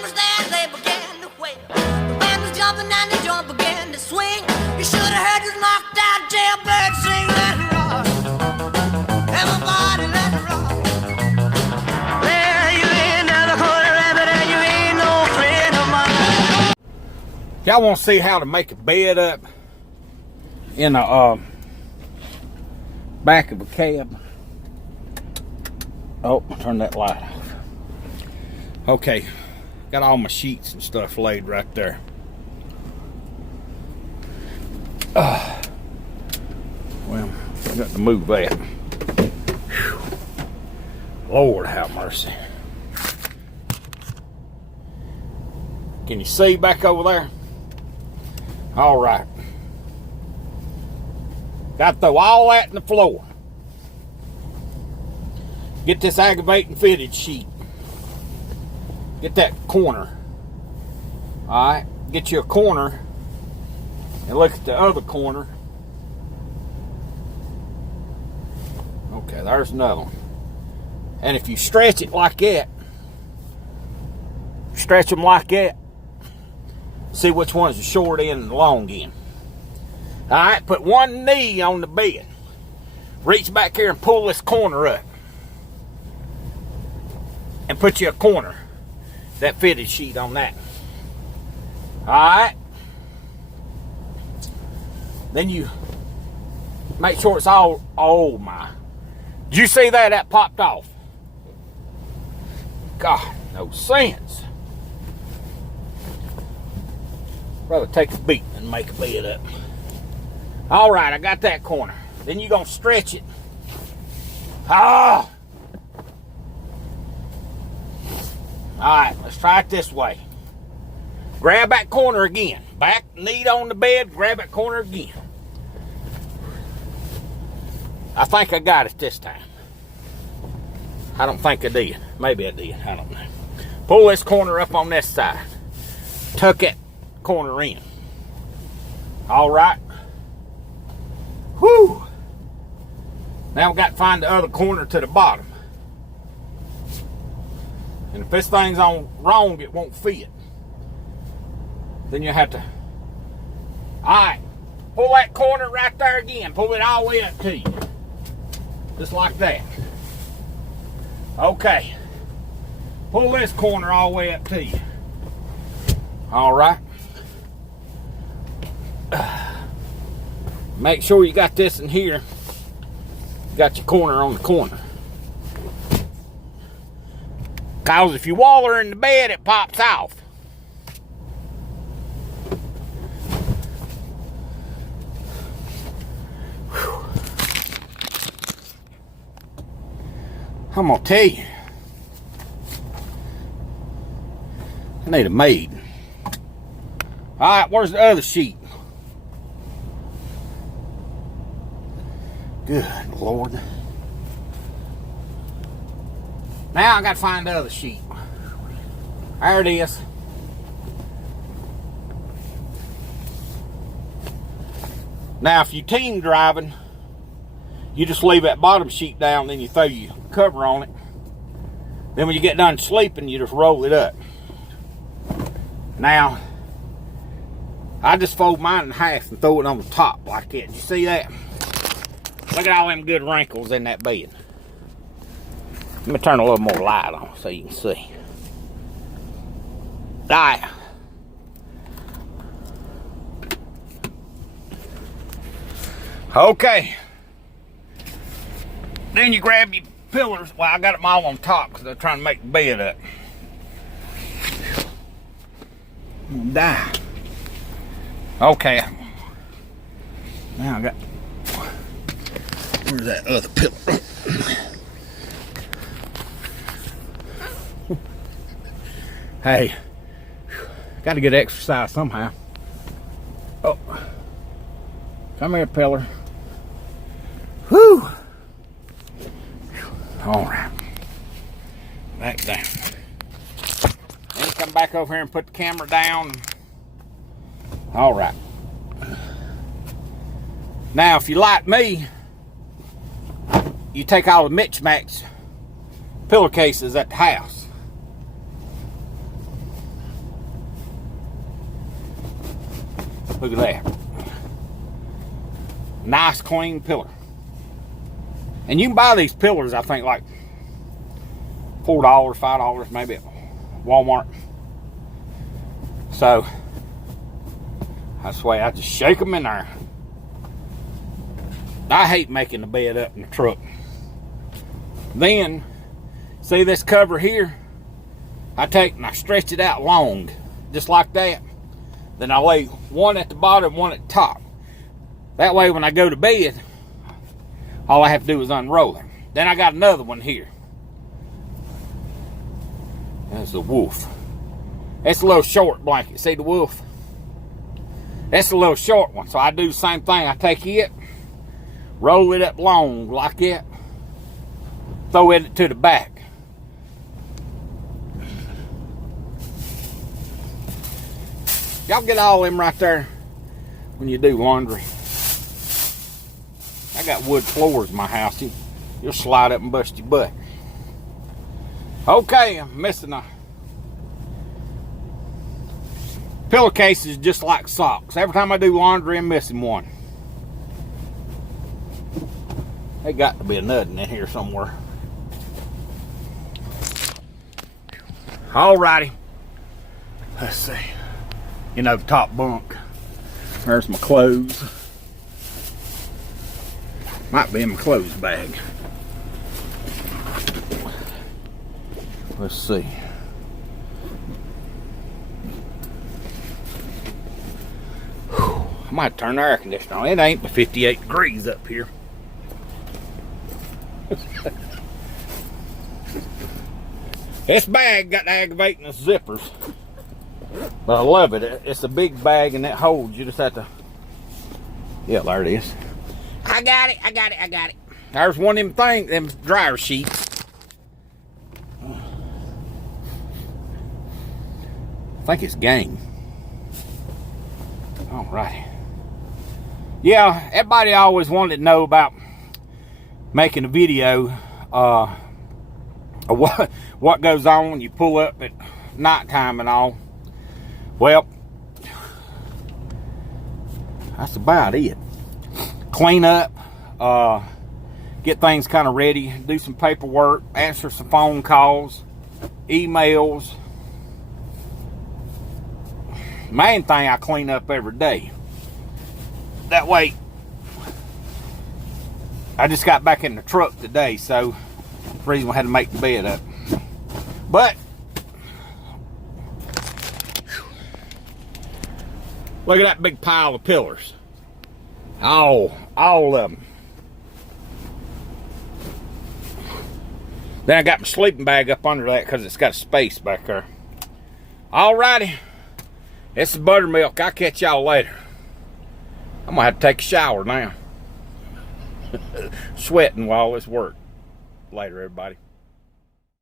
band was there, they began to wail. The band was jumping and the joint began to swing. You should have heard this knocked out jailbird sing. Let it rock, everybody let it rock. There you ain't never caught a rabbit and you ain't no friend of mine. Y'all want to see how to make a bed up in a back of a cab? Oh, turn that light off. Okay, got all my sheets and stuff laid right there. Well, I got to move that. Whew. Lord have mercy. Can you see back over there? All right. Got to throw all that in the floor. Get this aggravating fitted sheet. Get that corner. Alright, get you a corner and look at the other corner. Okay, there's another one. And if you stretch it like that, stretch them like that, see which one's the short end and the long end. Alright, put one knee on the bed. Reach back here and pull this corner up. And put you a corner. That fitted sheet on that. Alright. Then you make sure it's all, oh my. Did you see that? That popped off. God, no sense. Rather take a beat than make a bed up. Alright, I got that corner. Then you're going to stretch it. Ah! Alright, let's try it this way. Grab that corner again. Back knee on the bed, grab that corner again. I think I got it this time. I don't think I did. Maybe I did. I don't know. Pull this corner up on this side. Tuck that corner in. Alright. Whew. Now we got to find the other corner to the bottom. And if this thing's on wrong, it won't fit. Then you have to, alright, pull that corner right there again. Pull it all the way up to you. Just like that. Okay. Pull this corner all the way up to you. Alright. Make sure you got this in here. You got your corner on the corner. Cause if you waller in the bed, it pops off. Whew. I'm gonna tell you, I need a maid. Alright, where's the other sheet? Good Lord. Now I gotta find the other sheet. There it is. Now if you team driving, you just leave that bottom sheet down, then you throw your cover on it. Then when you get done sleeping, you just roll it up. Now, I just fold mine in half and throw it on the top like that. Did you see that? Look at all them good wrinkles in that bed. Let me turn a little more light on so you can see. Alright. Okay. Then you grab your pillars. Well, I got them all on top because they're trying to make the bed up. I'm gonna die. Okay. Now I got... Where's that other pillar? Hey, got to get exercise somehow. Oh, come here, pillar. Whew. All right, back down. Then come back over here and put the camera down. All right. Now, if you like me, you take all the Mitch Max pillowcases at the house. Look at that. Nice clean pillar. And you can buy these pillars, I think, like $4, $5 maybe at Walmart. So that's the way I just shake them in there. I hate making the bed up in the truck. Then, see this cover here? I take and I stretch it out long, just like that. Then I lay one at the bottom, one at the top. That way when I go to bed, all I have to do is unroll it. Then I got another one here. That's the wolf. That's a little short blanket. See the wolf? That's a little short one. So I do the same thing. I take it, roll it up long like that, throw it to the back. Y'all get all them right there when you do laundry. I got wood floors in my house. You'll slide up and bust your butt. Okay, I'm missing a pillowcase is just like socks. Every time I do laundry, I'm missing one. They got to be a nut in here somewhere. Alrighty. Let's see. You know, the top bunk. There's my clothes. Might be in my clothes bag. Let's see. Whew. I might turn the air conditioner on. It ain't but 58 degrees up here. This bag got aggravating the zippers. But I love it. It's a big bag and it holds. You just have to... Yeah, there it is. I got it. There's one of them things, them dryer sheets. I think it's game. Alright. Yeah, everybody always wanted to know about making a video of what goes on when you pull up at nighttime and all. Well, that's about it. Clean up, get things kind of ready, do some paperwork, answer some phone calls, emails. Main thing, I clean up every day. That way, I just got back in the truck today, so that's the reason I had to make the bed up. But look at that big pile of pillars. All of them. Then I got my sleeping bag up under that because it's got a space back there. Alrighty. It's the buttermilk. I'll catch y'all later. I'm gonna have to take a shower now. Sweating while this work. Later, everybody.